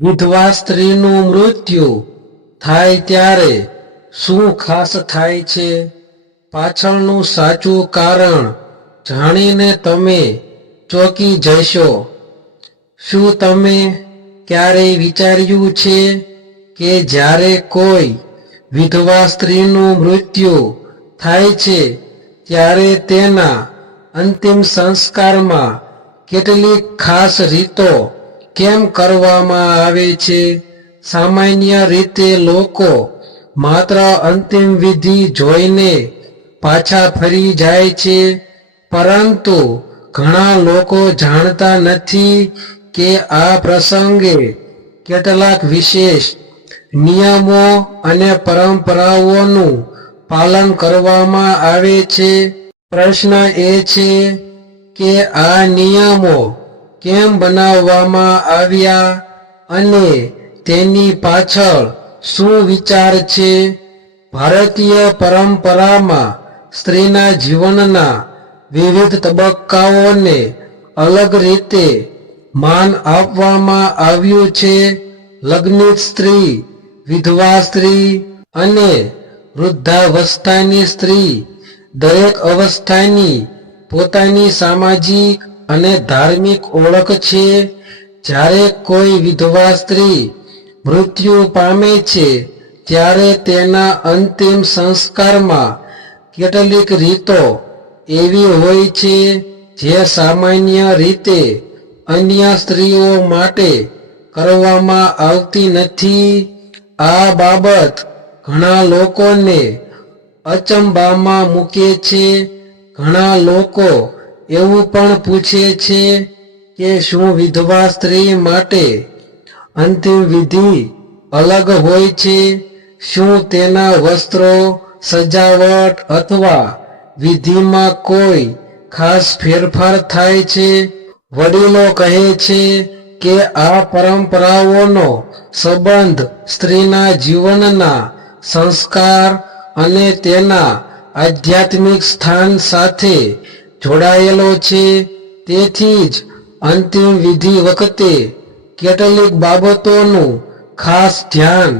વિધવા સ્ત્રીનું મૃત્યુ થાય ત્યારે શું ખાસ થાય છે? પાછળનું સાચું કારણ જાણીને તમે ચોંકી જશો. શું તમે ક્યારેય વિચાર્યું છે કે જ્યારે કોઈ વિધવા સ્ત્રીનું મૃત્યુ થાય છે ત્યારે તેના અંતિમ સંસ્કારમાં કેટલીક ખાસ રીતો કેમ કરવામાં આવે છે? સામાન્ય રીતે લોકો માત્ર અંતિમ વિધિ જોઈને પાછા ફરી જાય છે, પરંતુ ઘણા લોકો જાણતા નથી કે આ પ્રસંગે કેટલાક વિશેષ નિયમો અને પરંપરાઓનું પાલન કરવામાં આવે છે. પ્રશ્ન એ છે કે આ નિયમો કેમ બનાવવામાં આવ્યા અને તેની પાછળ શું વિચાર છે? ભારતીય પરંપરામાં સ્ત્રીના જીવનના વિવિધ તબક્કાઓને અલગ રીતે માન આપવામાં આવ્યું છે. લગ્નિત સ્ત્રી, વિધવા સ્ત્રી અને વૃદ્ધાવસ્થાની સ્ત્રી દરેક અવસ્થાની પોતાની સામાજિક અને ધાર્મિક ઓળખ છે. જ્યારે કોઈ વિધવા સ્ત્રી મૃત્યુ પામે છે ત્યારે તેના અંતિમ સંસ્કારમાં કેટલીક રીતો એવી હોય છે જે સામાન્ય રીતે અન્ય સ્ત્રીઓ માટે કરવામાં આવતી નથી. આ બાબત ઘણા લોકોને અચંબામાં મૂકે છે. ઘણા લોકો એવું પણ પૂછે છે કે શું વિધવા સ્ત્રી માટે અંતિમ વિધિ અલગ હોય છે? શું તેના વસ્ત્રો, સજાવટ અથવા વિધિમાં કોઈ ખાસ ફેરફાર થાય છે? વડીલો કહે છે કે આ પરંપરાઓનો સંબંધ સ્ત્રીના જીવનના સંસ્કાર અને તેના આધ્યાત્મિક સ્થાન સાથે જોડાયેલો છે. તેથી જ અંતિમ વિધિ વખતે કેટલીક બાબતોનું ખાસ ધ્યાન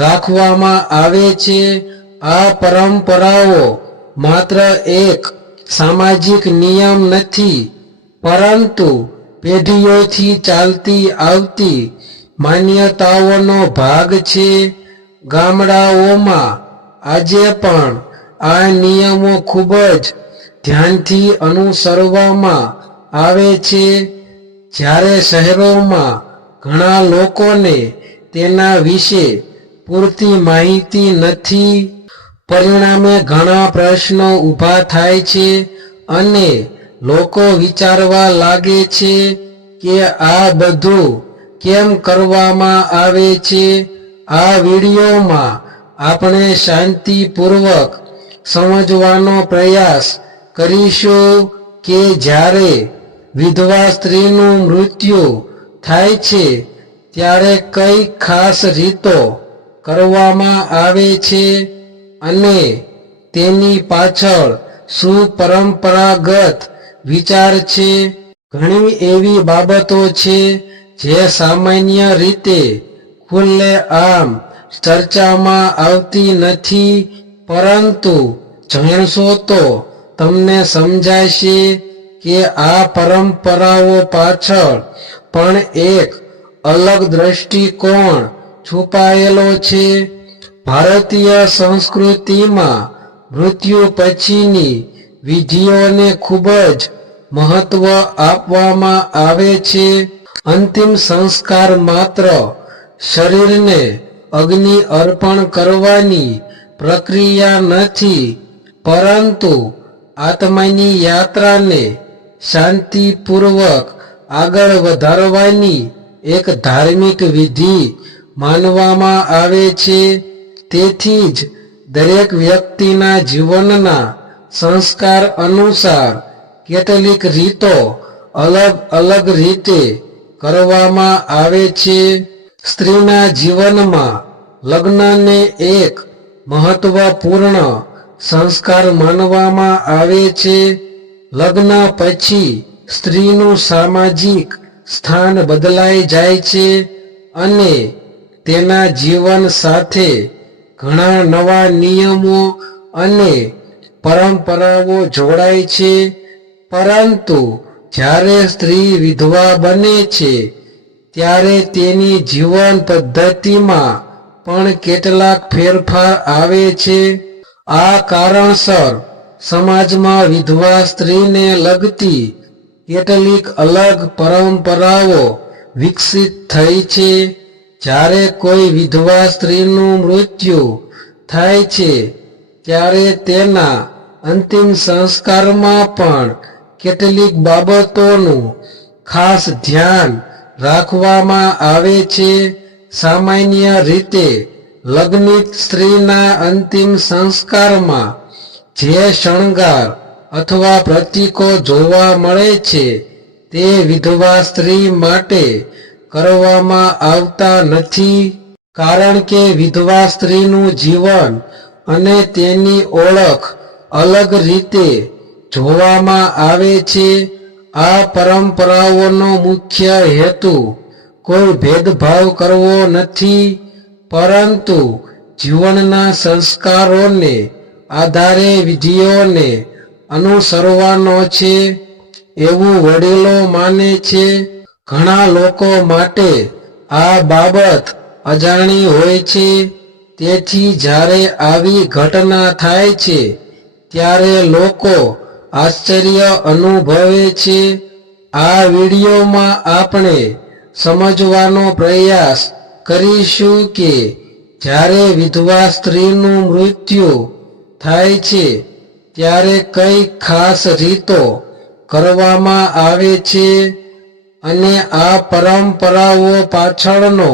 રાખવામાં આવે છે. આ પરંપરાઓ માત્ર એક સામાજિક નિયમ નથી, પરંતુ પેઢીઓથી ચાલતી આવતી માન્યતાઓનો ભાગ છે. ગામડાઓમાં આજે પણ આ નિયમો ખૂબ જ ધ્યાનથી અનુસરવામાં આવે છે, જ્યારે શહેરોમાં ઘણા લોકોને તેના વિશે પૂરતી માહિતી નથી. પરિણામે ઘણા પ્રશ્નો ઊભા થાય છે અને લોકો વિચારવા લાગે છે કે આ બધું કેમ કરવામાં આવે છે. આ વિડીયોમાં આપણે શાંતિપૂર્વક સમજવાનો પ્રયાસ કરીશું કે જ્યારે વિધવા સ્ત્રીનું મૃત્યુ થાય છે ત્યારે કઈ ખાસ રીતો કરવામાં આવે છે અને તેની પાછળ શું પરંપરાગત વિચાર છે. ઘણી એવી બાબતો છે જે સામાન્ય રીતે ખુલ્લેઆમ ચર્ચામાં આવતી નથી, પરંતુ જાણશો તો તમને સમજાશે કે આ પરંપરાઓ પાછળ પણ એક અલગ દ્રષ્ટિકોણ છુપાયેલો છે. ભારતીય સંસ્કૃતિમાં મૃત્યુ પછીની વિધિઓને ખૂબ જ મહત્વ આપવામાં આવે છે. અંતિમ સંસ્કાર માત્ર શરીરને અગ્નિ અર્પણ કરવાની પ્રક્રિયા નથી, પરંતુ આત્માની યાત્રાને શાંતિપૂર્વક આગળ વધારવાની એક ધાર્મિક વિધિ માનવામાં આવે છે. તેથી જ દરેક વ્યક્તિના જીવનના સંસ્કાર અનુસાર કેટલીક રીતો અલગ અલગ રીતે કરવામાં આવે છે. સ્ત્રીના જીવનમાં લગ્નને એક મહત્વપૂર્ણ સંસ્કાર માનવામાં આવે છે. લગ્ન પછી સ્ત્રીનું સામાજિક સ્થાન બદલાઈ જાય છે અને તેના જીવન સાથે ઘણા નવા નિયમો અને પરંપરાઓ જોડાય છે. પરંતુ જ્યારે સ્ત્રી વિધવા બને છે ત્યારે તેની જીવન પદ્ધતિમાં પણ કેટલાક ફેરફાર આવે છે. આ કારણસર સમાજમાં વિધવા સ્ત્રીને લગતી કેટલીક અલગ પરંપરાઓ વિકસિત થઈ છે. જ્યારે કોઈ વિધવા સ્ત્રીનું મૃત્યુ થાય છે ત્યારે તેના અંતિમ સંસ્કારમાં પણ કેટલીક બાબતોનું ખાસ ધ્યાન રાખવામાં આવે છે. સામાન્ય રીતે લગ્નિત સ્ત્રીના અંતિમ સંસ્કારમાં જે શણગાર અથવા પ્રતીકો જોવા મળે છે તે વિધવા સ્ત્રી માટે કરવામાં આવતા નથી, કારણ કે વિધવા સ્ત્રીનું જીવન અને તેની ઓળખ અલગ રીતે જોવામાં આવે છે. આ પરંપરાઓનો મુખ્ય હેતુ કોઈ ભેદભાવ કરવો નથી, પરંતુ જીવનના સંસ્કારોને આધારે વિધિઓને અનુસરવાનો છે, એવું વડીલો માને છે. ઘણા લોકો માટે આ બાબત અજાણી હોય છે, તેથી જ્યારે આવી ઘટના થાય છે ત્યારે લોકો આશ્ચર્ય અનુભવે છે. આ વિડીયોમાં આપણે સમજવાનો પ્રયાસ કરીશું કે જ્યારે વિધવા સ્ત્રીનું મૃત્યુ થાય છે ત્યારે કઈ ખાસ રીતો કરવામાં આવે છે અને આ પરંપરાઓ પાછળનો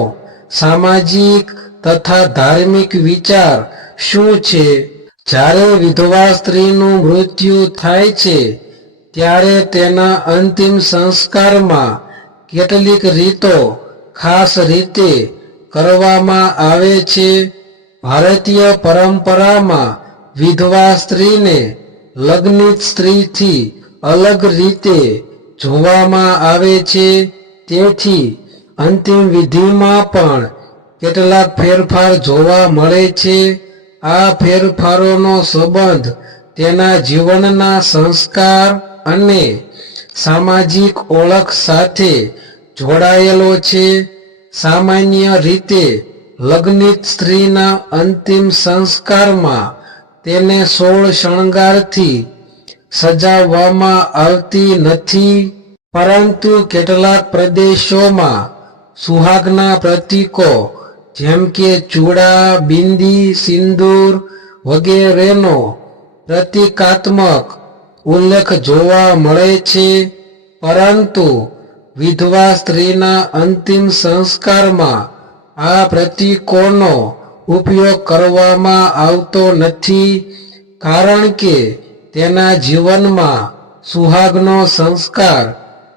સામાજિક તથા ધાર્મિક વિચાર શું છે. જ્યારે વિધવા સ્ત્રીનું મૃત્યુ થાય છે ત્યારે તેના અંતિમ સંસ્કારમાં કેટલીક રીતો ખાસ રીતે કરવામાં આવે છે. ભારતીય પરંપરામાં વિધવા સ્ત્રીને લગ્નિત સ્ત્રીથી અલગ રીતે જોવામાં આવે છે, તેથી અંતિમ વિધિમાં પણ કેટલાક ફેરફાર જોવા મળે છે. આ ફેરફારોનો સંબંધ તેના જીવનના સંસ્કાર અને સામાજિક ઓળખ સાથે જોડાયેલો છે. સામાન્ય રીતે લગ્નિત સ્ત્રીના અંતિમ સંસ્કારમાં તેને 16 શણગારથી સજાવવામાં આવતી નથી, પરંતુ કેટલાક પ્રદેશોમાં સુહાગના પ્રતીકો જેમ કે ચૂડા, બિંદી, સિંદૂર વગેરેનો પ્રતીકાત્મક ઉલ્લેખ જોવા મળે છે. પરંતુ વિધવા સ્ત્રીના અંતિમ સંસ્કારમાં આ પ્રતીકોનો ઉપયોગ કરવામાં આવતો નથી, કારણ કે તેના જીવનમાં સુહાગનો સંસ્કાર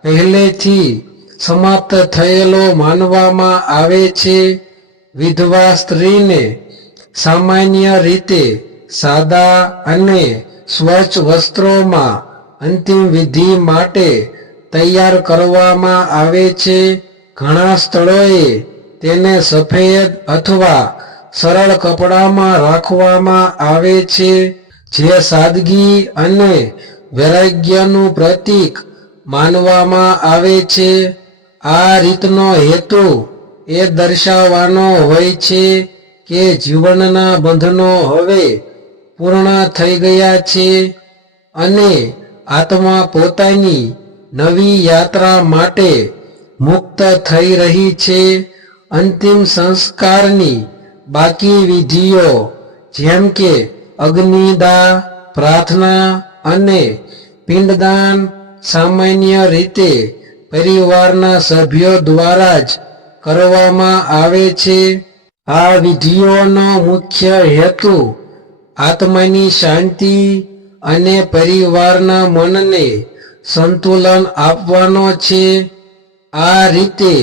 પહેલેથી સમાપ્ત થયેલો માનવામાં આવે છે. વિધવા સ્ત્રીને સામાન્ય રીતે સાદા અને સ્વચ્છ વસ્ત્રોમાં અંતિમ વિધિ માટે તૈયાર કરવામાં આવે છે. ઘણા સ્થળોએ તેને સફેદ અથવા સરળ કપડામાં રાખવામાં આવે છે, જે સાદગી અને વૈરાગ્યનું પ્રતીક માનવામાં આવે છે. આ રીતનો હેતુ એ દર્શાવવાનો હોય છે કે જીવનના બંધનો હવે પૂર્ણ થઈ ગયા છે અને આત્મા પોતાની નવી યાત્રા માટે મુક્ત થઈ રહી છે. અંતિમ સંસ્કારની બાકી વિધિઓ જેમ કે અગ્નિદાહ, પ્રાર્થના અને પિંડદાન સામાન્ય રીતે પરિવારના સભ્યો દ્વારા જ કરવામાં આવે છે. આ વિધિઓનો મુખ્ય હેતુ આત્માની શાંતિ અને પરિવારના મનને સંતુલન આપવાનો છે. આ રીતે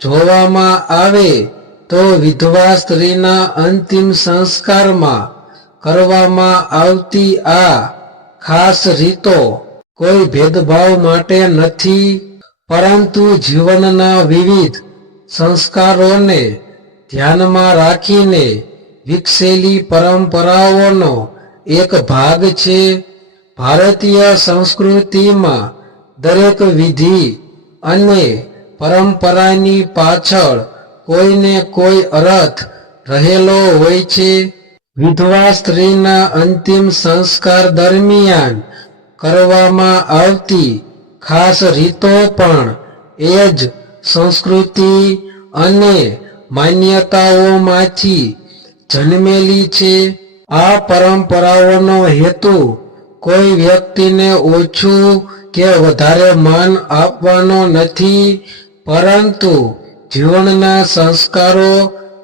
જોવામાં આવે તો વિધવા સ્ત્રીના અંતિમ સંસ્કારમાં કરવામાં આવતી આ ખાસ રીતો કોઈ ભેદભાવ માટે નથી, પરંતુ જીવનના વિવિધ સંસ્કારોને ધ્યાનમાં રાખીને વિકસેલી પરંપરાઓનો એક ભાગ છે. ભારતીય સંસ્કૃતિમાં દરેક વિધિ અને પરંપરાની પાછળ કોઈને કોઈ અર્થ રહેલો હોય છે. વિધવા સ્ત્રીના અંતિમ સંસ્કાર દરમિયાન કરવામાં આવતી ખાસ રીતો પણ એ જ સંસ્કૃતિ અને માન્યતાઓમાંથી જન્મેલી છે. આ પરંપરાઓનો હેતુ કોઈ વ્યક્તિને ઓછું કે વધારે માન આપવાનો નથી, પરંતુ જીવનના સંસ્કારો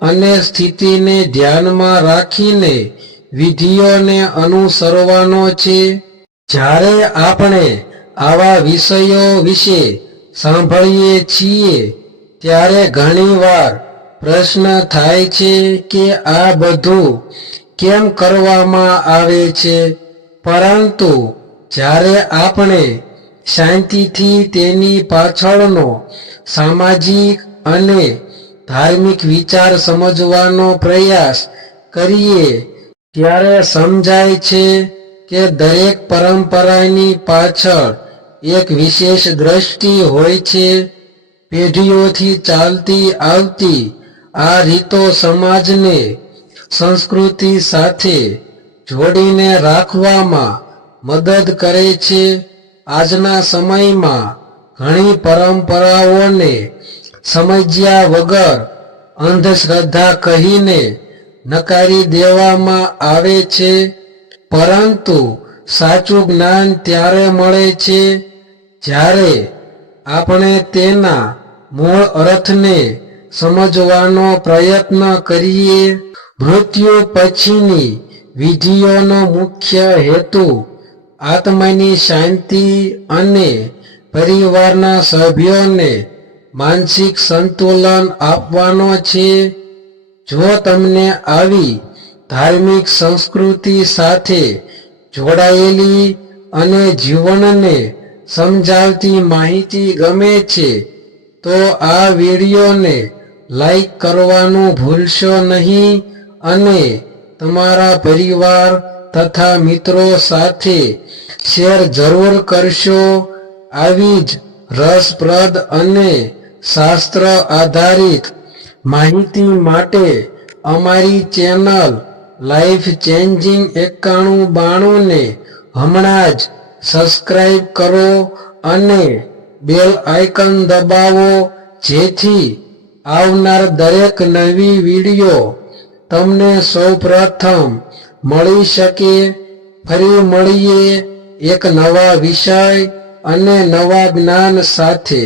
અને સ્થિતિને ધ્યાનમાં રાખીને વિધિઓને અનુસરવાનો છે. જ્યારે આપણે આવા વિષયો વિશે સાંભળીએ છીએ ત્યારે ઘણીવાર પ્રશ્ન થાય છે કે આ બધું કેમ કરવામાં આવે છે, પરંતુ જ્યારે આપણે શાંતિથી તેની પાછળનો સામાજિક અને ધાર્મિક વિચાર સમજવાનો પ્રયાસ કરીએ ત્યારે સમજાય છે કે દરેક પરંપરાની પાછળ એક વિશેષ દ્રષ્ટિ હોય છે. પેઢીઓથી ચાલતી આવતી આ રીતો સમાજને સંસ્કૃતિ સાથે જોડીને રાખવામાં મદદ કરે છે. આજના સમયમાં ઘણી પરંપરાઓને સમજ્યા વગર અંધશ્રદ્ધા કહીને નકારી દેવામાં આવે છે, પરંતુ સાચું જ્ઞાન ત્યારે મળે છે જ્યારે આપણે તેના મૂળ અર્થને સમજવાનો પ્રયત્ન કરીએ. મૃત્યુ પછીની વિધિઓનો મુખ્ય હેતુ આત્માની શાંતિ અને પરિવારના સભ્યોને માનસિક સંતુલન આપવાનો છે. જો તમને આવી ધાર્મિક સંસ્કૃતિ સાથે જોડાયેલી અને જીવનને સમજાવતી માહિતી ગમે છે તો આ વિડીયોને લાઈક કરવાનું ભૂલશો નહીં અને તમારા પરિવાર તથા મિત્રો સાથે શેર જરૂર કરશો. આવી જ રસપ્રદ અને શાસ્ત્ર આધારિત માહિતી માટે અમારી ચેનલ લાઈફ ચેન્જિંગ 9192 ને હમણાં જ સબસ્ક્રાઇબ કરો અને બેલ આઇકન દબાવો, જેથી આવનાર દરેક નવી વિડીયો તમને સૌપ્રથમ મળી શકે. ફરી મળીએ એક નવા વિષય અને નવા જ્ઞાન સાથે.